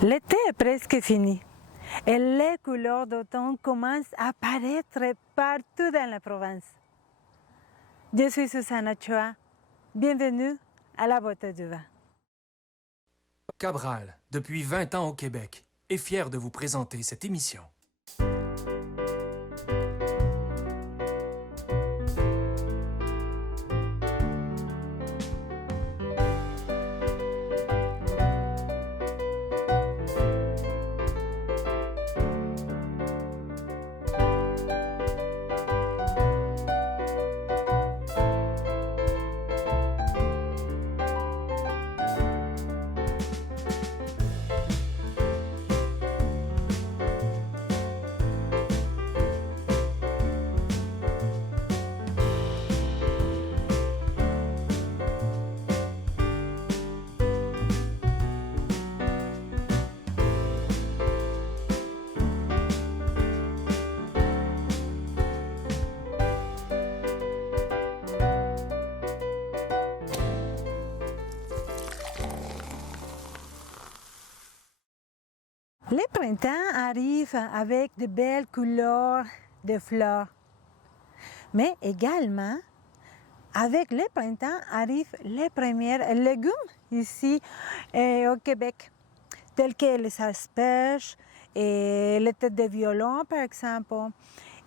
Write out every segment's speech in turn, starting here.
L'été est presque fini et les couleurs d'automne commencent à apparaître partout dans la province. Je suis Susanna Chua. Bienvenue à la Beauté du vin. Cabral, depuis 20 ans au Québec, est fier de vous présenter cette émission. Le printemps arrive avec de belles couleurs de fleurs, mais également avec le printemps arrivent les premiers légumes ici au Québec, tels que les asperges et les têtes de violon par exemple.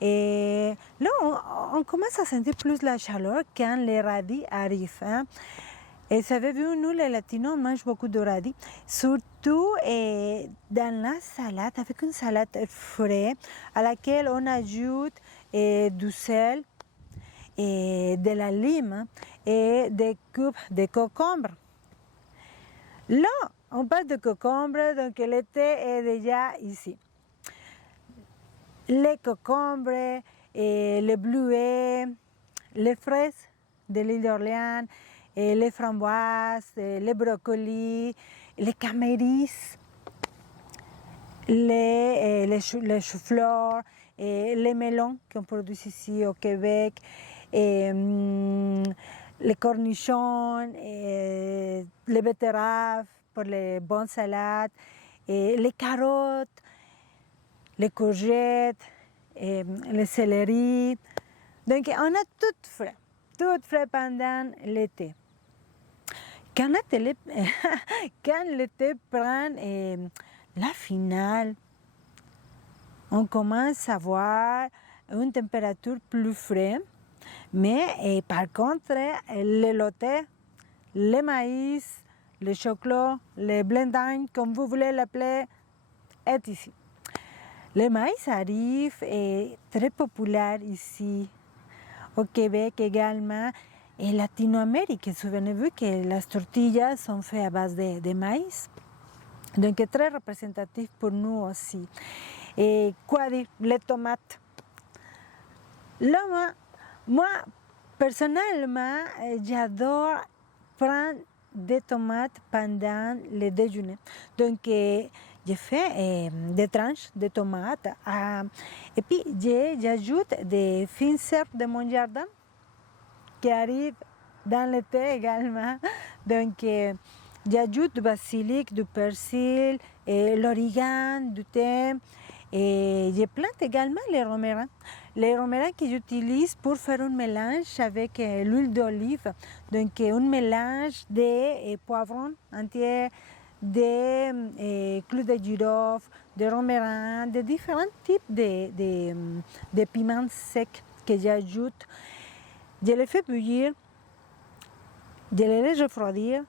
Et là, on commence à sentir plus la chaleur quand les radis arrivent. Hein. Et savez-vous, nous les latinos, on mange beaucoup de radis, surtout dans la salade, avec une salade fraîche à laquelle on ajoute du sel, et de la lime et des cubes de concombre. Là, on parle de concombre, donc l'été est déjà ici. Les concombres, les bleuets, les fraises de l'île d'Orléans, les framboises, les brocolis, les caméris, les choux-fleurs, les melons qu'on produit ici au Québec, les cornichons, les betteraves pour les bonnes salades, les carottes, les courgettes, les céleri. Donc on a tout frais pendant l'été. Quand l'été prend la finale, on commence à avoir une température plus fraîche, mais par contre, le loté, le maïs, le chocolat, le blendine, comme vous voulez l'appeler, est ici. Le maïs arrive et est très populaire ici, au Québec également, et Latino-Amérique. Souvenez-vous que les tortillas sont faites à base de maïs, donc c'est très représentatif pour nous aussi. Et quoi dire, les tomates. Là, moi, personnellement, j'adore prendre des tomates pendant le déjeuner. Donc, je fais des tranches de tomates et puis j'ajoute des fines herbes de mon jardin qui arrivent dans l'été également. Donc, j'ajoute du basilic, du persil, l'origan, du thym. Et je plante également les romerins. Les romerins que j'utilise pour faire un mélange avec l'huile d'olive. Donc un mélange de poivrons entiers, de clous de girofle, de romerins, de différents types de piments secs que j'ajoute. Je les fais bouillir, je les laisse refroidir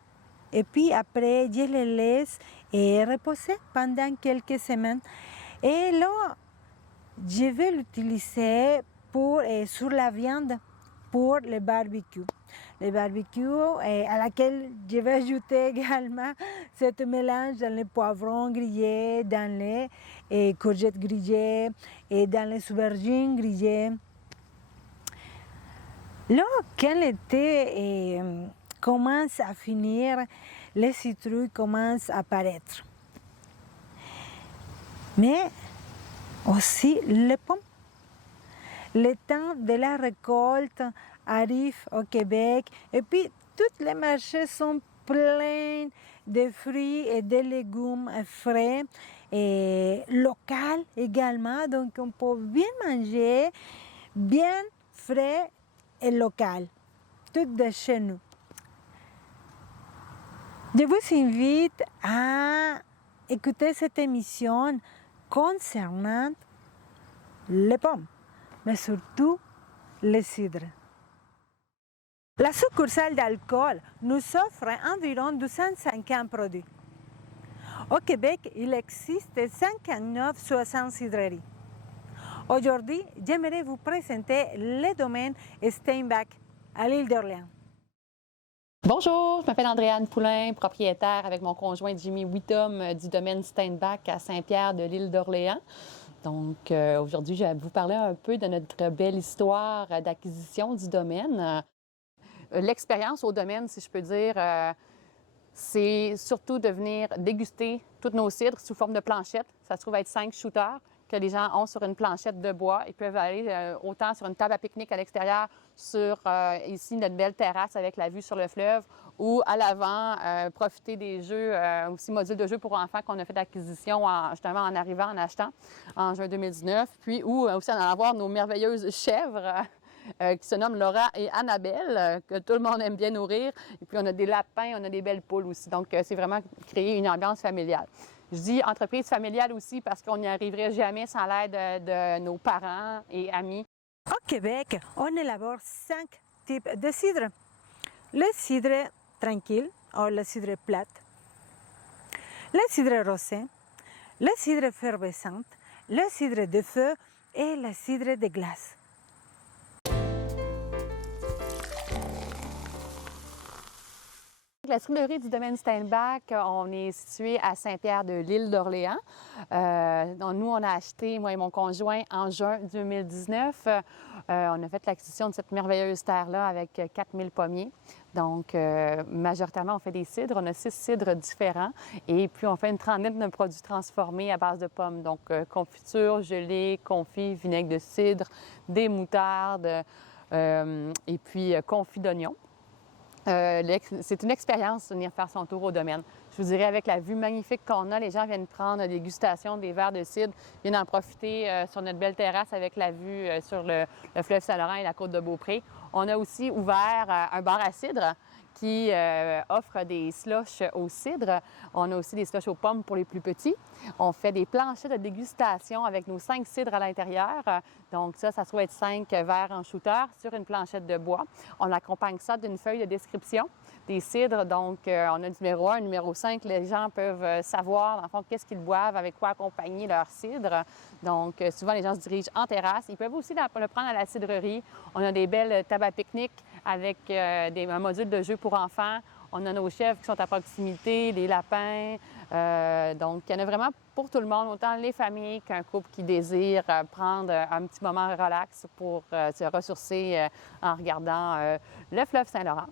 et puis après je les laisse reposer pendant quelques semaines. Et là, je vais l'utiliser sur la viande pour le barbecue. Le barbecue à laquelle je vais ajouter également ce mélange dans les poivrons grillés, dans les courgettes grillées et dans les aubergines grillées. Là, quand l'été commence à finir, les citrouilles commencent à apparaître. Mais aussi les pommes. Le temps de la récolte arrive au Québec et puis tous les marchés sont pleins des fruits et des légumes frais et locaux également. Donc on peut bien manger, bien frais et local, tout de chez nous. Je vous invite à écouter cette émission concernant les pommes, mais surtout les cidres. La succursale d'alcool nous offre environ 250 produits. Au Québec, il existe 59 cidreries. Aujourd'hui, j'aimerais vous présenter le domaine Steinbach à l'île d'Orléans. Bonjour, je m'appelle Andréane Poulain, propriétaire avec mon conjoint Jimmy Whittom du domaine Steinbach à Saint-Pierre de l'île d'Orléans. Donc aujourd'hui, je vais vous parler un peu de notre belle histoire d'acquisition du domaine. L'expérience au domaine, si je peux dire, c'est surtout de venir déguster tous nos cidres sous forme de planchette. Ça se trouve être 5 shooters que les gens ont sur une planchette de bois. Ils peuvent aller autant sur une table à pique-nique à l'extérieur, sur ici notre belle terrasse avec la vue sur le fleuve, ou à l'avant, profiter des jeux, aussi modules de jeux pour enfants qu'on a fait d'acquisition justement en arrivant, en achetant en juin 2019, puis ou aussi en allant voir nos merveilleuses chèvres qui se nomment Laura et Annabelle, que tout le monde aime bien nourrir. Et puis on a des lapins, on a des belles poules aussi. Donc c'est vraiment créer une ambiance familiale. Je dis entreprise familiale aussi parce qu'on n'y arriverait jamais sans l'aide de nos parents et amis. Au Québec, on élabore 5 types de cidre. Le cidre tranquille, ou le cidre plate, le cidre rosé, le cidre effervescent, le cidre de feu et le cidre de glace. La cidrerie du domaine Steinbach, on est situé à Saint-Pierre de l'île d'Orléans. Nous, on a acheté, moi et mon conjoint, en juin 2019. On a fait l'acquisition de cette merveilleuse terre-là avec 4000 pommiers. Donc, majoritairement, on fait des cidres. On a 6 cidres différents. Et puis, on fait une trentaine de produits transformés à base de pommes. Donc, confiture, gelée, confit, vinaigre de cidre, des moutardes et puis confit d'oignon. C'est une expérience de venir faire son tour au domaine. Je vous dirais, avec la vue magnifique qu'on a, les gens viennent prendre la dégustation des verres de cidre, viennent en profiter sur notre belle terrasse avec la vue sur le fleuve Saint-Laurent et la côte de Beaupré. On a aussi ouvert un bar à cidre qui offre des slushs au cidre. On a aussi des slushs aux pommes pour les plus petits. On fait des planchers de dégustation avec nos 5 cidres à l'intérieur. Donc ça se trouve être 5 verres en shooter sur une planchette de bois. On accompagne ça d'une feuille de description des cidres. Donc on a le numéro 1, numéro 5. Les gens peuvent savoir, dans le fond, qu'est-ce qu'ils boivent, avec quoi accompagner leur cidre. Donc souvent, les gens se dirigent en terrasse. Ils peuvent aussi le prendre à la cidrerie. On a des belles tables à pique-nique avec un module de jeu pour enfants. On a nos chèvres qui sont à proximité, des lapins. Donc, il y en a vraiment pour tout le monde, autant les familles qu'un couple qui désire prendre un petit moment relax pour se ressourcer en regardant le fleuve Saint-Laurent.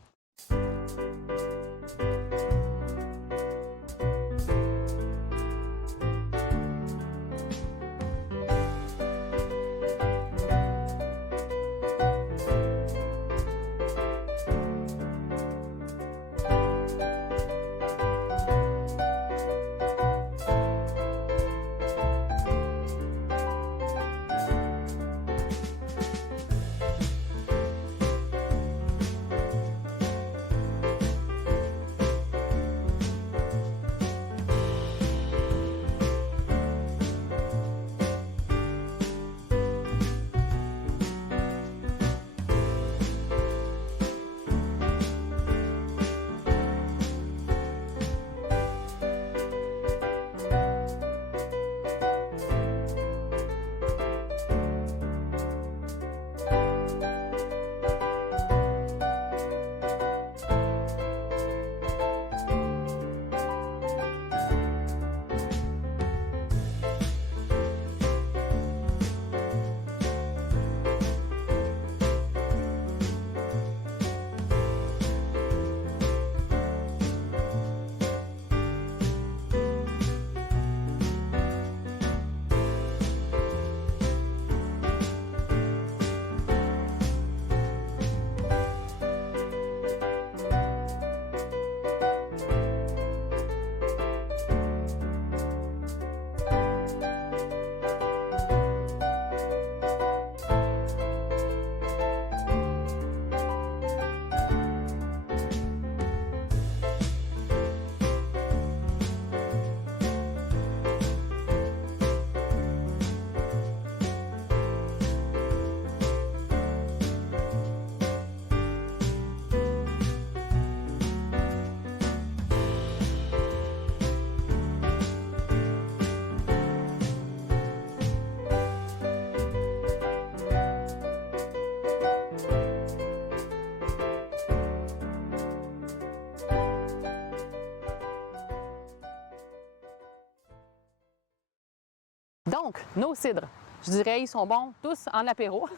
Donc, nos cidres, je dirais, ils sont bons tous en apéro,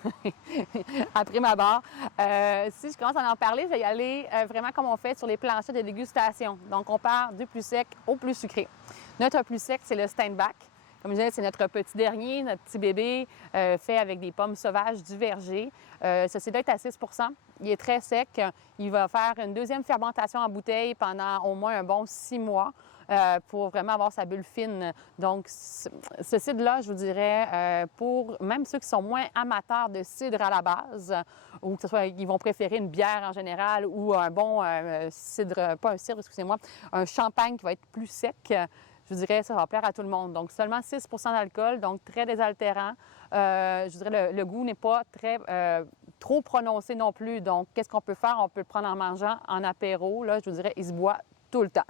après ma barre. Si je commence à en parler, je vais y aller vraiment comme on fait sur les planchers de dégustation. Donc, on part du plus sec au plus sucré. Notre plus sec, c'est le Steinbach. Comme je disais, c'est notre petit dernier, notre petit bébé, fait avec des pommes sauvages du verger. Ce cidre est à 6 %. Il est très sec. Il va faire une deuxième fermentation en bouteille pendant au moins un bon 6 mois. Pour vraiment avoir sa bulle fine. Donc, ce cidre-là, je vous dirais, pour même ceux qui sont moins amateurs de cidre à la base, ou que ce soit, ils vont préférer une bière en général ou un bon cidre, pas un cidre, excusez-moi, un champagne qui va être plus sec, je vous dirais, ça va plaire à tout le monde. Donc, seulement 6 % d'alcool, donc très désaltérant. Je dirais, le goût n'est pas très trop prononcé non plus. Donc, qu'est-ce qu'on peut faire? On peut le prendre en mangeant, en apéro. Là, je vous dirais, il se boit tout le temps.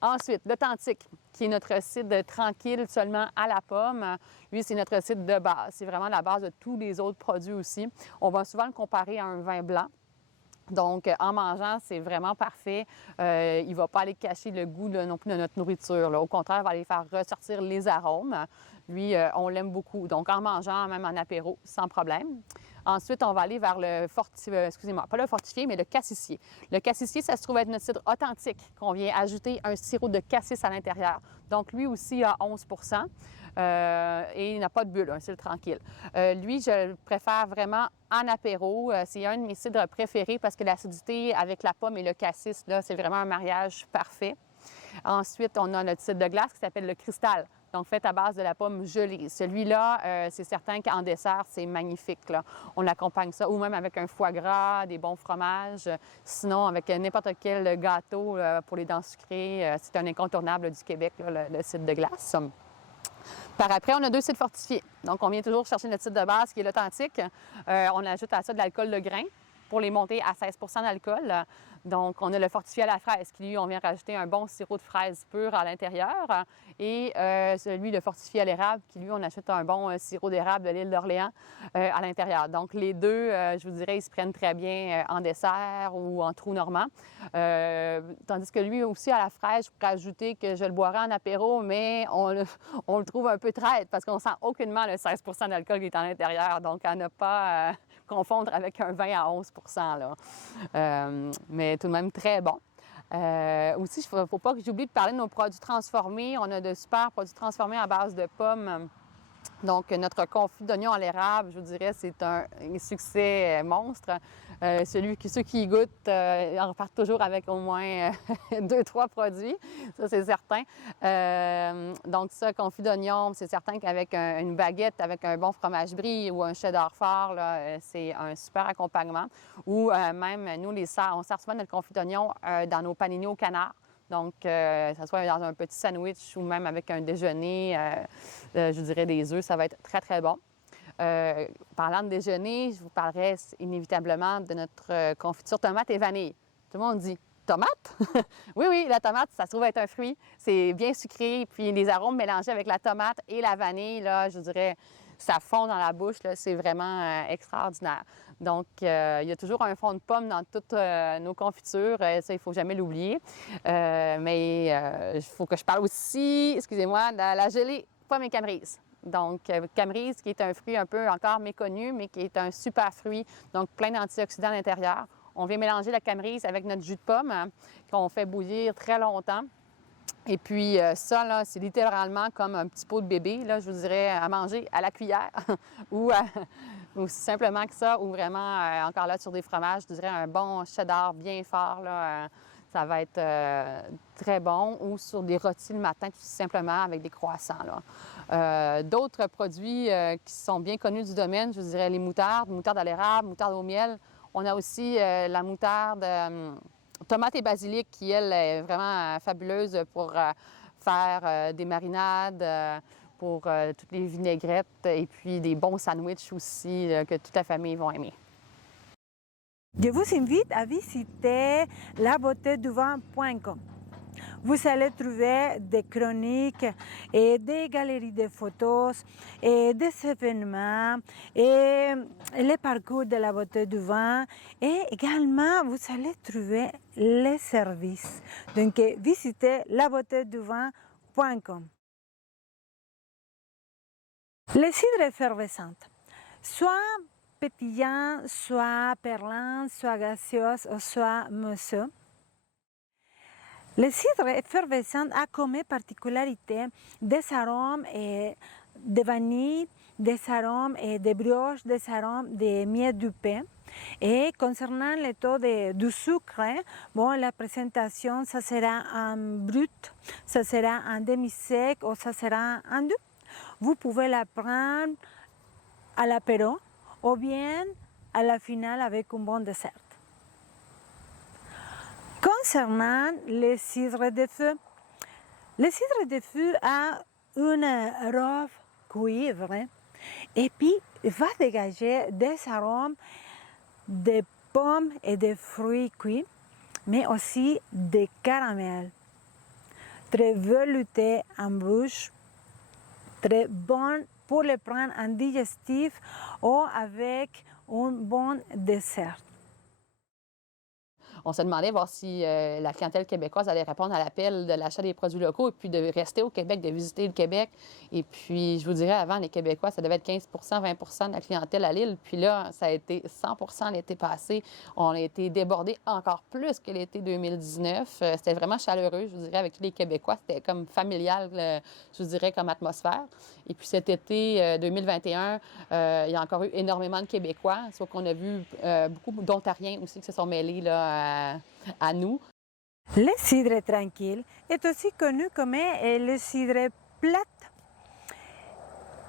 Ensuite, l'Authentique, qui est notre cidre tranquille seulement à la pomme. Lui, c'est notre cidre de base. C'est vraiment la base de tous les autres produits aussi. On va souvent le comparer à un vin blanc. Donc, en mangeant, c'est vraiment parfait. Il ne va pas aller cacher le goût non plus de notre nourriture. Là. Au contraire, il va aller faire ressortir les arômes. Lui, on l'aime beaucoup. Donc, en mangeant, même en apéro, sans problème. Ensuite, on va aller vers le excusez-moi, pas le fortifié, mais le cassissier. Le cassissier, ça se trouve être notre cidre authentique qu'on vient ajouter un sirop de cassis à l'intérieur. Donc, lui aussi a 11 % et il n'a pas de bulle, un cidre tranquille. Lui, je le préfère vraiment en apéro. C'est un de mes cidres préférés parce que l'acidité avec la pomme et le cassis, là, c'est vraiment un mariage parfait. Ensuite, on a notre cidre de glace qui s'appelle le cristal. Donc, fait à base de la pomme gelée. Celui-là, c'est certain qu'en dessert, c'est magnifique, là. On accompagne ça, ou même avec un foie gras, des bons fromages. Sinon, avec n'importe quel gâteau pour les dents sucrées, c'est un incontournable du Québec, là, le cidre de glace. Par après, on a 2 cidres fortifiés. Donc, on vient toujours chercher notre cidre de base qui est l'authentique. On ajoute à ça de l'alcool de grain pour les monter à 16 % d'alcool. Donc, on a le fortifié à la fraise qui, lui, on vient rajouter un bon sirop de fraise pur à l'intérieur. Et celui, le fortifié à l'érable, qui, lui, on achète un bon sirop d'érable de l'île d'Orléans à l'intérieur. Donc, les deux, je vous dirais, ils se prennent très bien en dessert ou en trou normand. Tandis que lui aussi, à la fraise, je pourrais ajouter que je le boirais en apéro, mais on le trouve un peu traître parce qu'on sent aucunement le 16 % d'alcool qui est à l'intérieur. Donc, à ne pas confondre avec un vin à 11 % là. Mais tout de même très bon. Aussi, il ne faut pas que j'oublie de parler de nos produits transformés. On a de super produits transformés à base de pommes. Donc, notre confit d'oignon à l'érable, je vous dirais, c'est un succès monstre. Ceux qui y goûtent en repartent toujours avec au moins 2-3 produits, ça c'est certain. Donc ça, confit d'oignon, c'est certain qu'avec une baguette, avec un bon fromage brie ou un cheddar fort, c'est un super accompagnement. Ou même, nous, on sert souvent notre confit d'oignon dans nos paninis au canard. Donc, ça soit dans un petit sandwich ou même avec un déjeuner, je dirais des œufs, ça va être très, très bon. Parlant de déjeuner, je vous parlerai inévitablement de notre confiture tomate et vanille. Tout le monde dit tomate? Oui, oui, la tomate, ça se trouve être un fruit. C'est bien sucré, puis les arômes mélangés avec la tomate et la vanille, là, je dirais, ça fond dans la bouche, c'est vraiment extraordinaire. Donc, il y a toujours un fond de pomme dans toutes nos confitures, ça, il ne faut jamais l'oublier. Mais il faut que je parle aussi, excusez-moi, de la gelée pomme et camerise. Donc, camerise, qui est un fruit un peu encore méconnu, mais qui est un super fruit, donc plein d'antioxydants à l'intérieur. On vient mélanger la camerise avec notre jus de pomme, qu'on fait bouillir très longtemps. Et puis ça, là, c'est littéralement comme un petit pot de bébé, là, je vous dirais, à manger à la cuillère ou aussi simplement que ça, ou vraiment, encore là, sur des fromages, je dirais un bon cheddar bien fort, là, ça va être très bon, ou sur des rôtis le matin, tout simplement avec des croissants, là. D'autres produits qui sont bien connus du domaine, je vous dirais les moutardes à l'érable, moutarde au miel. On a aussi la moutarde tomate et basilic qui, elle, est vraiment fabuleuse pour faire des marinades, pour toutes les vinaigrettes et puis des bons sandwichs aussi que toute la famille va aimer. Je vous invite à visiter labeauteduvin.com. Vous allez trouver des chroniques et des galeries de photos et des événements et les parcours de la beauté du vin et également vous allez trouver les services. Donc visitez labeauteduvin.com. Les cidres effervescents, soit pétillants, soit perlants, soit gaseeuses, ou soit mousseux. Le cidre effervescent a comme particularité des arômes de vanille, des arômes de brioche, des arômes de miel du pain. Et concernant le taux du sucre, bon, la présentation, ça sera en brut, ça sera en demi-sec ou ça sera en doux. Vous pouvez la prendre à l'apéro ou bien à la finale avec un bon dessert. Concernant les cidres de feu, le cidre de feu a une robe cuivre et puis va dégager des arômes de pommes et de fruits cuits, mais aussi de caramel. Très velouté en bouche, très bon pour le prendre en digestif ou avec un bon dessert. On se demandait voir si la clientèle québécoise allait répondre à l'appel de l'achat des produits locaux et puis de rester au Québec, de visiter le Québec. Et puis, je vous dirais, avant, les Québécois, ça devait être 15 20 de la clientèle à Lille. Puis là, ça a été 100 l'été passé. On a été débordés encore plus que l'été 2019. C'était vraiment chaleureux, je vous dirais, avec tous les Québécois. C'était comme familial, je vous dirais, comme atmosphère. Et puis cet été 2021, il y a encore eu énormément de Québécois, sauf qu'on a vu beaucoup d'Ontariens aussi qui se sont mêlés là, à nous. Le cidre tranquille est aussi connu comme le cidre plate.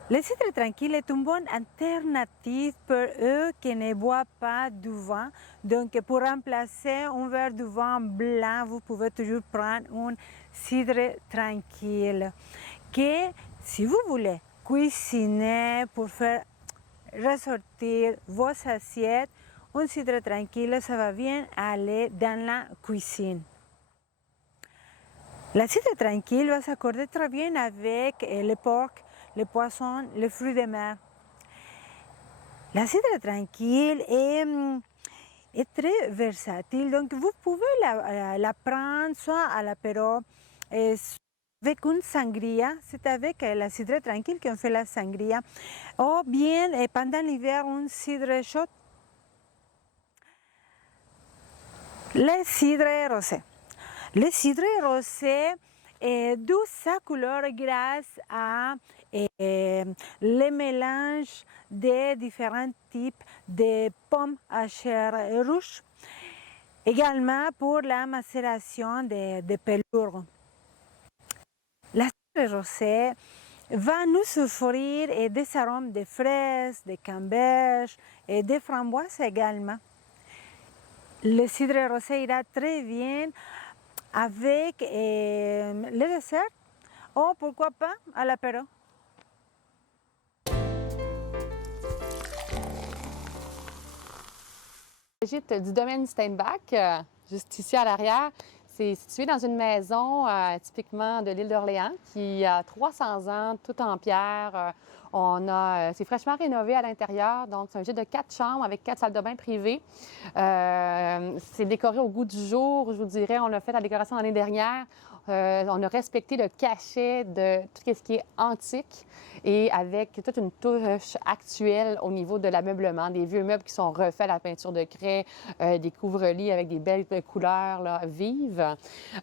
Le cidre tranquille est une bonne alternative pour eux qui ne boivent pas du vin. Donc, pour remplacer un verre de vin blanc, vous pouvez toujours prendre un cidre tranquille. Que si vous voulez cuisiner pour faire ressortir vos assiettes, un cidre tranquille, ça va bien aller dans la cuisine. La cidre tranquille va s'accorder très bien avec le porc, les poissons, les fruits de mer. La cidre tranquille est très versatile, donc vous pouvez la prendre soit à l'apéro, avec une sangria, c'est avec la cidre tranquille qu'on fait la sangria, ou bien pendant l'hiver, un cidre chaud. Le cidre rosé. Le cidre rosé d'où sa couleur grâce à le mélange de différents types de pommes à chair rouge, également pour la macération de pelures. La cidre rosée va nous offrir des arômes de fraises, de camberges et de framboises également. Le cidre rosé ira très bien avec le dessert ou pourquoi pas à l'apéro. Le gîte du domaine Steinbach, juste ici à l'arrière, c'est situé dans une maison typiquement de l'île d'Orléans qui a 300 ans, tout en pierre. C'est fraîchement rénové à l'intérieur, donc c'est un gîte de 4 chambres avec 4 salles de bain privées. C'est décoré au goût du jour, je vous dirais. On a fait la décoration l'année dernière. On a respecté le cachet de tout ce qui est antique et avec toute une touche actuelle au niveau de l'ameublement, des vieux meubles qui sont refaits à la peinture de craie, des couvre-lits avec des belles couleurs là, vives.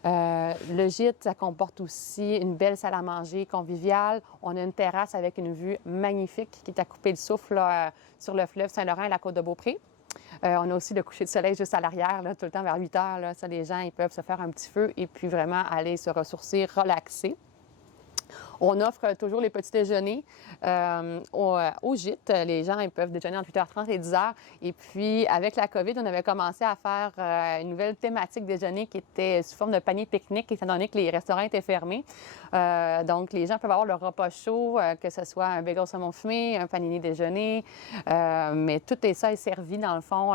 Le gîte, ça comporte aussi une belle salle à manger conviviale. On a une terrasse avec une vue magnifique qui est à couper le souffle là, sur le fleuve Saint-Laurent et la côte de Beaupré. On a aussi le coucher de soleil juste à l'arrière, tout le temps vers 8 heures. Là, ça, les gens ils peuvent se faire un petit feu et puis vraiment aller se ressourcer, relaxer. On offre toujours les petits déjeuners au gîte. Les gens ils peuvent déjeuner entre 8h30 et 10h. Et puis, avec la COVID, on avait commencé à faire une nouvelle thématique déjeuner qui était sous forme de panier pique-nique, étant donné que les restaurants étaient fermés. Donc, les gens peuvent avoir leur repas chaud, que ce soit un bagel saumon fumé, un panini déjeuner. Mais tout ça est servi, dans le fond,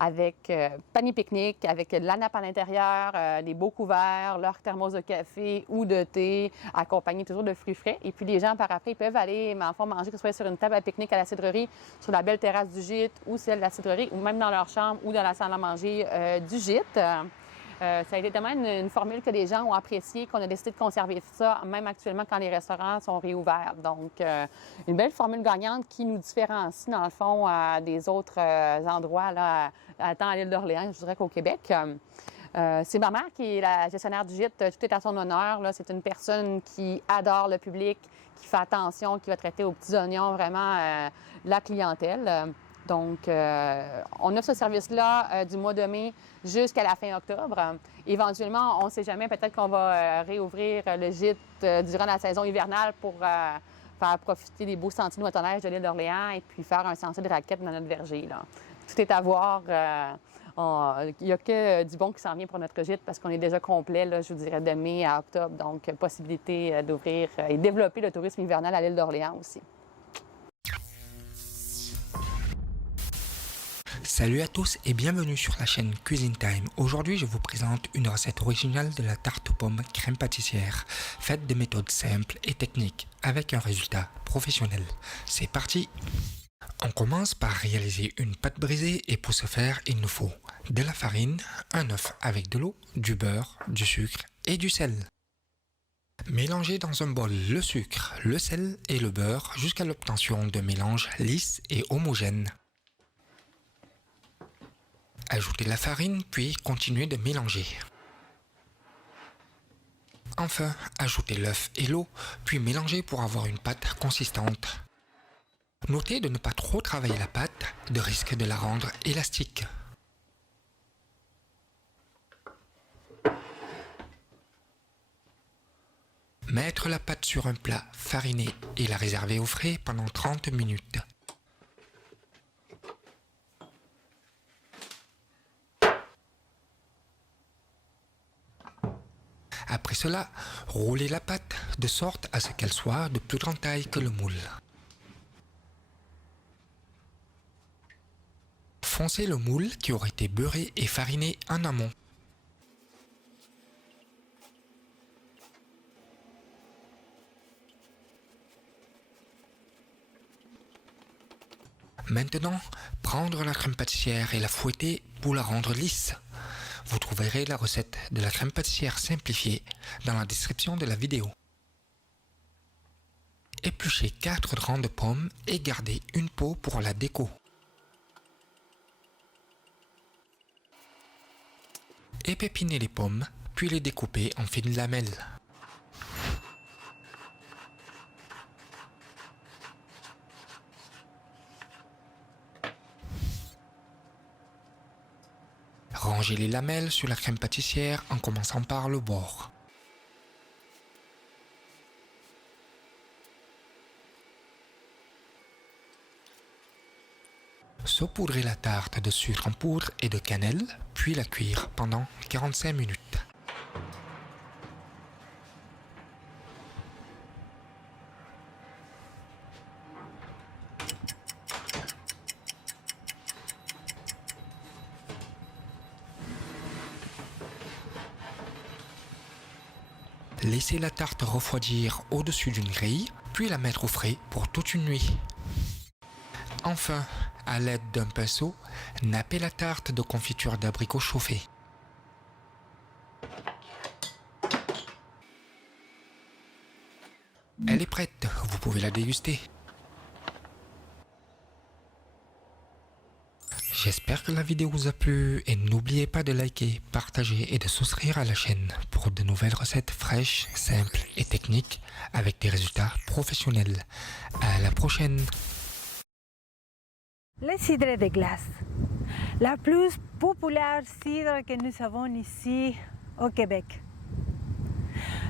avec panier pique-nique, avec de la nappe à l'intérieur, des beaux couverts, leur thermos de café ou de thé, accompagné toujours de fruits frais. Et puis les gens, par après, ils peuvent aller en fond manger, que ce soit sur une table à pique-nique à la cidrerie, sur la belle terrasse du gîte ou celle de la cidrerie, ou même dans leur chambre ou dans la salle à manger du gîte. Ça a été tellement une formule que les gens ont appréciée qu'on a décidé de conserver ça, même actuellement quand les restaurants sont réouverts. Donc, une belle formule gagnante qui nous différencie, dans le fond, des autres endroits, là, tant à l'île d'Orléans, je dirais qu'au Québec. C'est ma mère qui est la gestionnaire du gîte. Tout est à son honneur. C'est une personne qui adore le public, qui fait attention, qui va traiter aux petits oignons vraiment la clientèle. Donc, on offre ce service-là du mois de mai jusqu'à la fin octobre. Éventuellement, on ne sait jamais, peut-être qu'on va réouvrir le gîte durant la saison hivernale pour faire profiter des beaux sentiers de motoneige de l'île d'Orléans et puis faire un sentier de raquettes dans notre verger, là. Tout est à voir. Il n'y a que du bon qui s'en vient pour notre gîte parce qu'on est déjà complet, là, je vous dirais, de mai à octobre. Donc, possibilité d'ouvrir et développer le tourisme hivernal à l'île d'Orléans aussi. Salut à tous et bienvenue sur la chaîne Cuisine Time. Aujourd'hui, je vous présente une recette originale de la tarte aux pommes crème pâtissière, faite de méthodes simples et techniques, avec un résultat professionnel. C'est parti! On commence par réaliser une pâte brisée et pour ce faire, il nous faut de la farine, un œuf avec de l'eau, du beurre, du sucre et du sel. Mélangez dans un bol le sucre, le sel et le beurre jusqu'à l'obtention d'un mélange lisse et homogène. Ajoutez la farine puis continuez de mélanger. Enfin, ajoutez l'œuf et l'eau puis mélangez pour avoir une pâte consistante. Notez de ne pas trop travailler la pâte, de risque de la rendre élastique. Mettre la pâte sur un plat fariné et la réserver au frais pendant 30 minutes. Après cela, roulez la pâte de sorte à ce qu'elle soit de plus grande taille que le moule. Foncez le moule qui aurait été beurré et fariné en amont. Maintenant, prendre la crème pâtissière et la fouetter pour la rendre lisse. Vous trouverez la recette de la crème pâtissière simplifiée dans la description de la vidéo. Épluchez 4 grandes de pommes et gardez une peau pour la déco. Épépinez les pommes, puis les découpez en fines lamelles. Rangez les lamelles sur la crème pâtissière en commençant par le bord. Saupoudrez la tarte de sucre en poudre et de cannelle, puis la cuire pendant 45 minutes. Laissez la tarte refroidir au-dessus d'une grille, puis la mettre au frais pour toute une nuit. Enfin, à l'aide d'un pinceau, nappez la tarte de confiture d'abricot chauffée. Elle est prête, vous pouvez la déguster. J'espère que la vidéo vous a plu et n'oubliez pas de liker, partager et de souscrire à la chaîne pour de nouvelles recettes fraîches, simples et techniques avec des résultats professionnels. À la prochaine! Le cidre de glace, la plus populaire cidre que nous avons ici au Québec.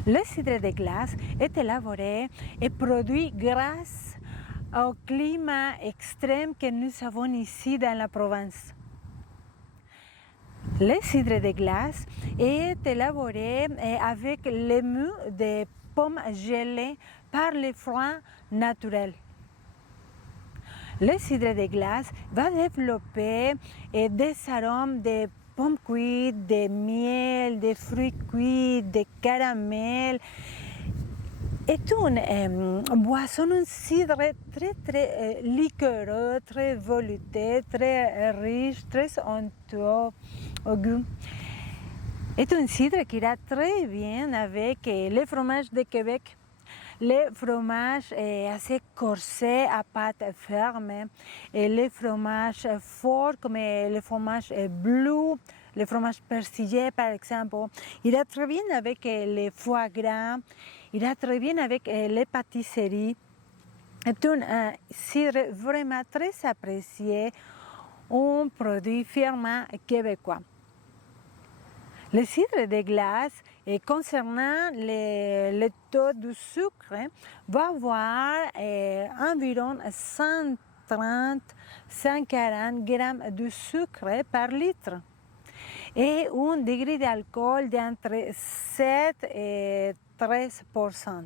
Le cidre de glace est élaboré et produit grâce au climat extrême que nous avons ici dans la province. Le cidre de glace est élaboré avec l'émeu de pommes gelées par le froid naturel. Le cidre de glace va développer des arômes de pommes cuites, de miel, de fruits cuits, de caramel. C'est une boisson, un cidre très liquoreux, très velouté, très riche, très onctueux au goût. est un cidre qui ira très bien avec les fromages de Québec. Les fromages assez corsés à pâte ferme et les fromages forts comme le fromage bleu, le fromage persillé par exemple, ira très bien avec les foie gras, ira très bien avec les pâtisseries. C'est un cidre vraiment très apprécié, un produit fièrement québécois. Le cidre de glace, concernant le taux de sucre, va avoir environ 130-140 grammes de sucre par litre et un degré d'alcool d'entre 7 et 13%.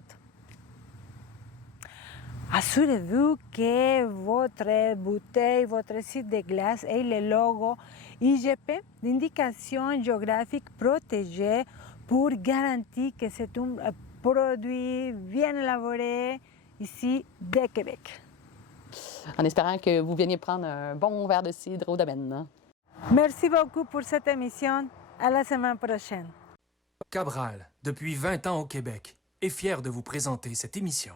Assurez-vous que votre bouteille, votre cidre de glace ait le logo IGP, d'indication géographique protégée, pour garantir que c'est un produit bien élaboré ici de Québec. En espérant que vous veniez prendre un bon verre de cidre au domaine. Merci beaucoup pour cette émission. À la semaine prochaine. Cabral, depuis 20 ans au Québec, est fier de vous présenter cette émission.